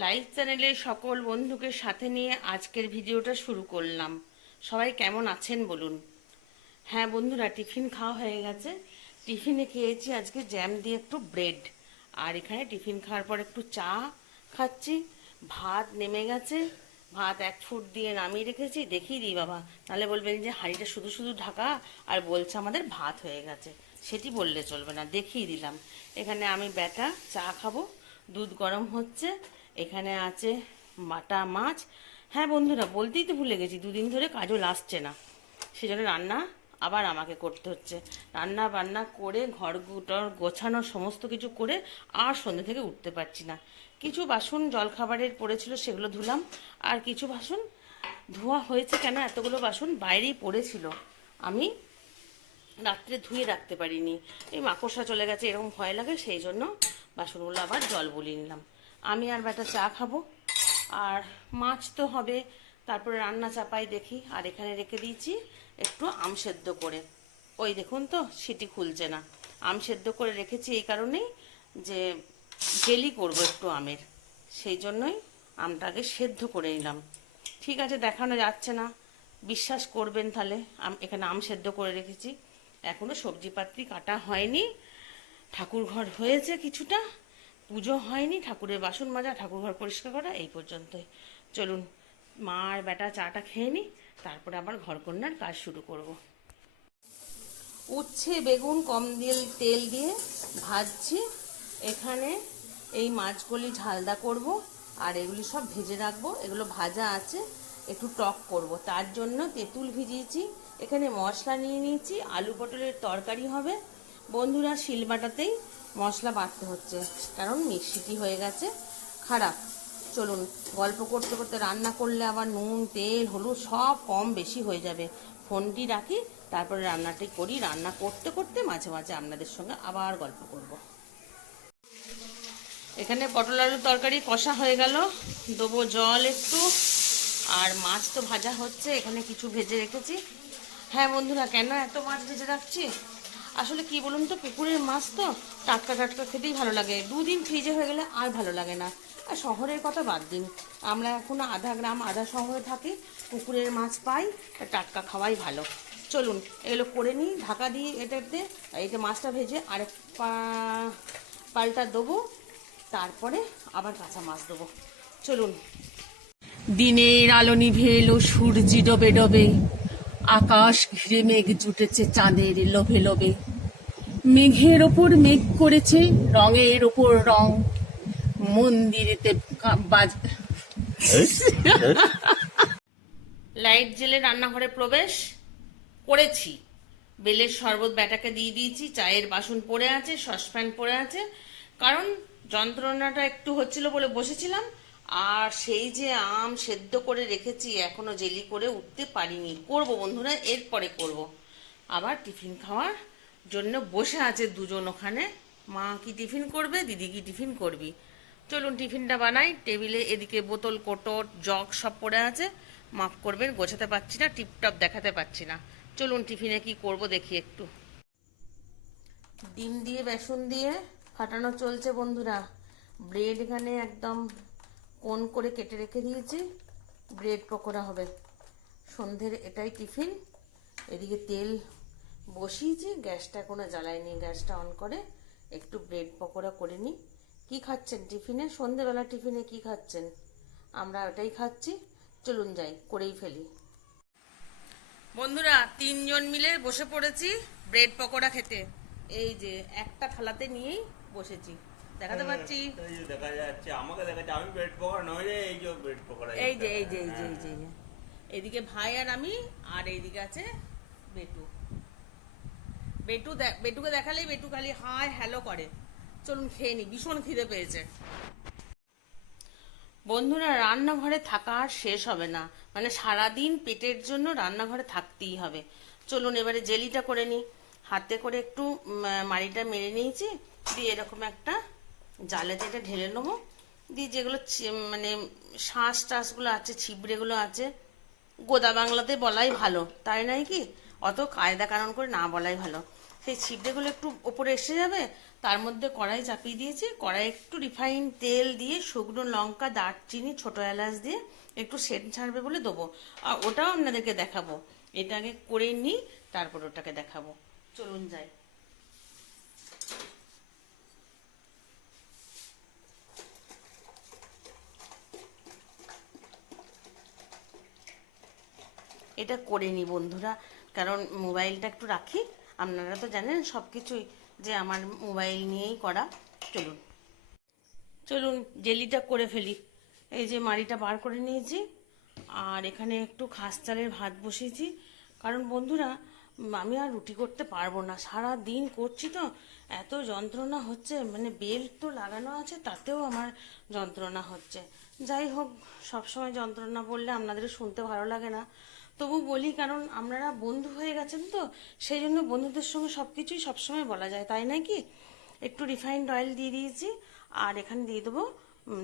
Live চ্যানেলে সকল বন্ধুকে সাথে নিয়ে আজকের ভিডিওটা শুরু করলাম। সবাই কেমন আছেন বলুন। হ্যাঁ বন্ধুরা, টিফিন খাওয়া হয়ে গেছে। টিফিনে খেয়েছি আজকে জ্যাম দিয়ে একটু ব্রেড, আর এখানে টিফিন খাওয়ার পর একটু চা খাচ্ছি। ভাত নেমে গেছে, ভাত 1 ফুট দিয়ে নামিয়ে রেখেছি। দেখিয়ে দিই বাবা, তাহলে বলবেন যে হাঁড়িটা শুধু শুধু ঢাকা আর বলছে আমাদের ভাত হয়ে গেছে। সেটি বললে চলবে না, দেখিয়ে দিলাম। এখানে আমি বেটা চা খাবো, দুধ গরম হচ্ছে। এখানে আছে বাটা মাছ। হ্যাঁ বন্ধুরা, বলতেই তো ভুলে গেছি, দুদিন ধরে কাজল আসছে না, সেজন্য রান্না আবার আমাকে করতে হচ্ছে। রান্না বান্না করে ঘর গোছানো সমস্ত কিছু করে আর সন্ধ্যে থেকে উঠতে পারছি না। কিছু বাসন জলখাবারের পড়েছিল, সেগুলো ধুলাম। আর কিছু বাসন ধোয়া হয়েছে কেন, এতগুলো বাসন বাইরেই পড়েছিল, আমি রাত্রে ধুয়ে রাখতে পারিনি। এই মাকড়সা চলে গেছে এরকম ভয় লাগে, সেই জন্য বাসনগুলো আবার জল বুলিয়ে নিলাম। আমি আর বেটা চা খাবো, আর মাছ তো হবে, তারপরে রান্না চাপাই দেখি। আর এখানে রেখে দিয়েছি একটু আম সেদ্ধ করে। ওই দেখুন তো, সিটি খুলছে না। আম সেদ্ধ করে রেখেছি এই কারণেই যে জেলি করব একটু আমের, সেই জন্যই আমটাকে সেদ্ধ করে নিলাম। ঠিক আছে, দেখানো যাচ্ছে না, বিশ্বাস করবেন তাহলে। এখানে আম সেদ্ধ করে রেখেছি, এখনো সবজিপাতি কাটা হয়নি। ঠাকুর ঘর হয়েছে কিছুটা, পুজো হয়নি, ঠাকুরের বাসন মাজা, ঠাকুর ঘর পরিষ্কার করা, এই পর্যন্তই। চলুন মা আর বেটা চাটা খেয়ে নি, তারপরে আবার ঘরকন্যার কাজ শুরু করব। উচ্ছে বেগুন কম দিয়ে তেল দিয়ে ভাজছি। এখানে এই মাছগুলি ঝালদা করব, আর এগুলি সব ভেজে রাখবো। এগুলো ভাজা আছে, একটু টক করব, তার জন্য তেঁতুল ভিজিয়েছি। এখানে মশলা নিয়ে নিয়েছি, আলু পটলের তরকারি হবে। বন্ধুরা, শিলবাটাতেই মশলা বাটতে হচ্ছে, কারণ মিক্সিটি হয়ে গেছে খারাপ। চলুন, গল্প করতে করতে রান্না করলে আবার নুন তেল হলুদ সব কম বেশি হয়ে যাবে। ফোনটি রাখি, তারপরে রান্নাটি করি। রান্না করতে করতে মাঝে মাঝে আপনাদের সঙ্গে আবার গল্প করব। এখানে পটল আলুর তরকারি কষা হয়ে গেল, দেবো জল একটু। আর মাছ তো ভাজা হচ্ছে, এখানে কিছু ভেজে রেখেছি। হ্যাঁ বন্ধুরা, কেন এত মাছ ভেজে রাখছি, আসলে কি বলুন তো, পুকুরের মাছ তো টাটকা টাটকা খেতেই ভালো লাগে। দুদিন ফ্রিজে হয়ে গেলে আর ভালো লাগে না। আর শহরের কথা বাদ দিন, আমরা এখন আধা গ্রাম আধা শহরে থাকি, পুকুরের মাছ পাই, টাটকা খাওয়াই ভালো। চলুন এগুলো করে নিই ঢাকা দিয়ে। এটাতে এইটা মাছটা ভেজে আরেক পাল্টা দেবো, তারপরে আবার কাঁচা মাছ দেবো। চলুন। দিনের আলো নিভে এলো, সূর্যি ডবে ডবে, আকাশ ঘিরে মেঘ জুটেছে চাঁদের লোভে লোভে। মেঘের ওপর মেঘ করেছে রঙের ওপর রং, মন্দিরেতে লাইট জেলে রান্নাঘরে প্রবেশ করেছি। বেলের শরবত ব্যাটাকে দিয়ে দিয়েছি, চায়ের বাসন পড়ে আছে, সসপ্যান পড়ে আছে, কারণ যন্ত্রণাটা একটু হচ্ছিল বলে বসেছিলাম। আর সেই যে আম সেদ্ধ করে রেখেছি, এখনো জেলি করে উঠতে পারিনি, করব বন্ধুরা, এরপরে করব। আবার টিফিন খাওয়ার জন্য বসে আছে দুজন ওখানে। মা কি টিফিন করবে, দিদি কি টিফিন করবি। চলুন টিফিনটা বানাই। টেবিলে এদিকে বোতল কোটর জগ সব পড়ে আছে, মাফ করবেন গোছাতে পারছি না, টিপটপ দেখাতে পারছি না। চলুন টিফিনে কি করব দেখি একটু। ডিম দিয়ে বেসন দিয়ে ফাটানো চলছে বন্ধুরা। ব্রেড এখানে একদম কোন করে কেটে রেখে দিয়েছি, ব্রেড পকোড়া হবে সন্ধ্যের, এটাই টিফিন। এদিকে তেল বসিয়েছি, গ্যাসটা এখনো জ্বালাইনি, গ্যাসটা অন করে একটু ব্রেড পকোড়া করে নিই। কি খাচ্ছেন টিফিনে, সন্ধ্যেবেলা টিফিনে কি খাচ্ছেন? আমরা ওটাই খাচ্ছি। চলুন যাই, করেই ফেলি। বন্ধুরা, 3জন মিলে বসে পড়েছি ব্রেড পকোড়া খেতে। এই যে একটা থালাতে নিয়েই বসেছি, দেখাতে পাচ্ছি। এই যে দেখা যাচ্ছে, আমাকে দেখা যাচ্ছে, আমি ব্রেড পকোড়া নই রে, এই যে ব্রেড পকোড়া। এই যে এই যে এই যে এই যে এইদিকে ভাই আর আমি, আর এইদিকে আছে বেটু। বেটুকে দেখালেই বেটু খালি হাই হ্যালো করে। চলুন খেয়ে নি, ভীষণ খিদে পেয়েছে। বন্ধুরা, রান্নাঘরে থাকা আর শেষ হবে না, মানে সারাদিন পেটের জন্য রান্নাঘরে থাকতেই হবে। চলুন এবারে জেলিটা করে নিই। হাতে করে একটু মাড়িটা মেরে নিয়েছি, দিয়ে এরকম একটা জালেতে এটা ঢেলে নেবো। দিয়ে যেগুলো মানে শাঁস টাসগুলো আছে, ছিবড়েগুলো আছে, গোদা বাংলাতে বলাই ভালো, তাই নয় কি? অত কায়দা কানুন করে না বলাই ভালো। সেই ছিবড়েগুলো একটু ওপরে এসে যাবে, তার মধ্যে কড়াই চাপিয়ে দিয়েছি, কড়াই একটু রিফাইন তেল দিয়ে শুকনো লঙ্কা, দারচিনি, ছোটো এলাচ দিয়ে একটু সেন্ট ছাড়বে বলে দেবো। আর ওটাও আপনাদেরকে দেখাবো। এটা আগে করে নিই, তারপর ওটাকে দেখাবো। চলুন যাই। এটা করে নিই বন্ধুরা, কারণ মোবাইলটা একটু রাখি। আপনারা তো জানেন সব কিছুই যে আমার মোবাইল নিয়েই করা। চলুন চলুন জেলিটা করে ফেলি। এই যে মাড়িটা বার করে নিয়েছি, আর এখানে একটু খাস চালের ভাত বসিয়েছি। কারণ বন্ধুরা আমি আর রুটি করতে পারবো না, সারা দিন করছি তো এত যন্ত্রণা হচ্ছে, মানে বেল্ট তো লাগানো আছে তাতেও আমার যন্ত্রণা হচ্ছে। যাই হোক, সবসময় যন্ত্রণা বললে আপনাদের শুনতে ভালো লাগে না, তবু বলি, কারণ আপনারা বন্ধু হয়ে গেছেন তো, সেই জন্য বন্ধুদের সঙ্গে সব কিছুই সবসময় বলা যায়, তাই নয় কি? একটু রিফাইন্ড অয়েল দিয়ে দিয়েছি, আর এখানে দিয়ে দেবো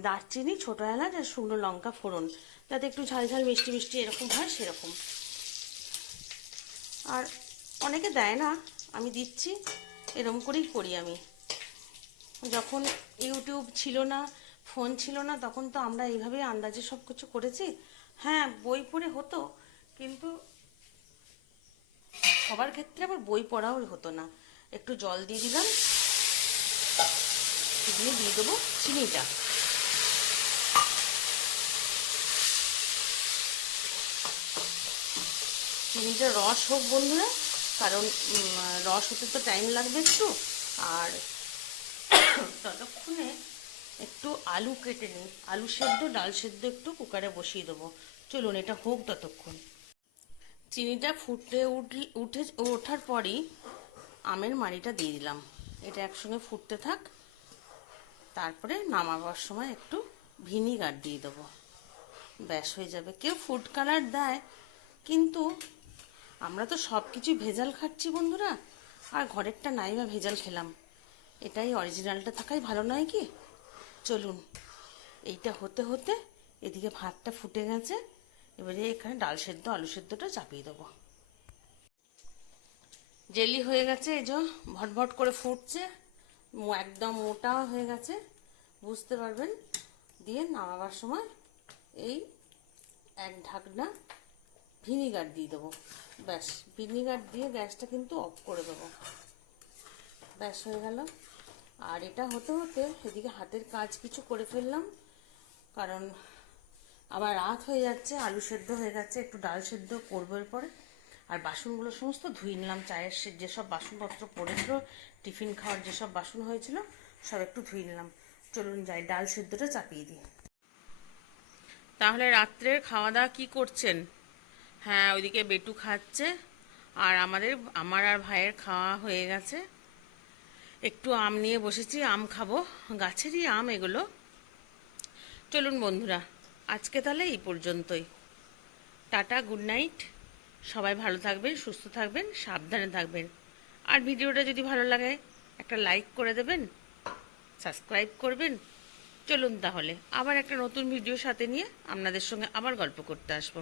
দারচিনি, ছোটো এলাচ আর শুকনো লঙ্কা ফোড়ন, যাতে একটু ঝাল ঝাল মিষ্টি মিষ্টি এরকম হয় সেরকম। আর অনেকে দেয় না, আমি দিচ্ছি, এরকম করেই করি আমি। যখন ইউটিউব ছিল না, ফোন ছিল না, তখন তো আমরা এইভাবেই আন্দাজে সব কিছু করেছি। হ্যাঁ, বই পড়ে হতো, কিন্তু সবার ক্ষেত্রে আবার বই পড়াও হতো না। একটু জল দিয়ে দিলাম, দিয়ে দেবো চিনিটা। চিনিটা রস হোক বন্ধুরা, কারণ রস হতে তো টাইম লাগবে একটু। আর ততক্ষণে একটু আলু কেটে নিই, আলু সেদ্ধ ডাল সেদ্ধ একটু কুকারে বসিয়ে দেবো। চলুন এটা হোক ততক্ষণ। চিনিটা ওঠার পরই আমের মাড়িটা দিয়ে দিলাম। এটা একসঙ্গে ফুটতে থাক, তারপরে নামাবার সময় একটু ভিনিগার দিয়ে দেবো, ব্যাস হয়ে যাবে। কেউ ফুড কালার দেয়, কিন্তু আমরা তো সব কিছুই ভেজাল খাচ্ছি বন্ধুরা, আর ঘরেরটা নাই বা ভেজাল খেলাম, এটাই অরিজিনালটা থাকাই ভালো নয় কি? চলুন, এইটা হতে হতে এদিকে ভাতটা ফুটে গেছে, এবারে এখানে ডাল সেদ্ধ আলু সেদ্ধটা চাপিয়ে দেবো। জেলি হয়ে গেছে, এই যে ভটভট করে ফুটছে, একদম মোটা হয়ে গেছে, বুঝতে পারবেন। দিয়ে নামাবার সময় এই এক ঢাকনা ভিনিগার দিয়ে দেবো, ব্যাস। ভিনিগার দিয়ে গ্যাসটা কিন্তু অফ করে দেবো, ব্যাস হয়ে গেল। আর এটা হতে হতে এদিকে হাতের কাজ কিছু করে ফেললাম, কারণ আবার রাত হয়ে যাচ্ছে, আলু সেদ্ধ হয়ে গেছে, একটু ডাল সেদ্ধ করবো এরপরে। আর বাসনগুলো সমস্ত ধুয়ে নিলাম, চায়ের যেসব বাসনপত্র পড়েছিল, টিফিন খাওয়ার যেসব বাসন হয়েছিল সব একটু ধুয়ে নিলাম। চলুন যাই, ডাল সেদ্ধটা চাপিয়ে দিই। তাহলে রাত্রের খাওয়া দাওয়া কী করছেন? হ্যাঁ, ওইদিকে বেটু খাচ্ছে, আর আমার আর ভাইয়ের খাওয়া হয়ে গেছে। একটু আম নিয়ে বসেছি, আম খাবো, গাছেরই আম এগুলো। চলুন বন্ধুরা, আজকে তাহলে এই পর্যন্তই। Tata, good night. সবাই ভালো থাকবেন, সুস্থ থাকবেন, সাবধানে থাকবেন। আর ভিডিওটা যদি ভালো লাগে একটা লাইক করে দেবেন, সাবস্ক্রাইব করবেন। চলুন তাহলে আবার একটা নতুন ভিডিওর সাথে নিয়ে আপনাদের সঙ্গে আবার গল্প করতে আসবো।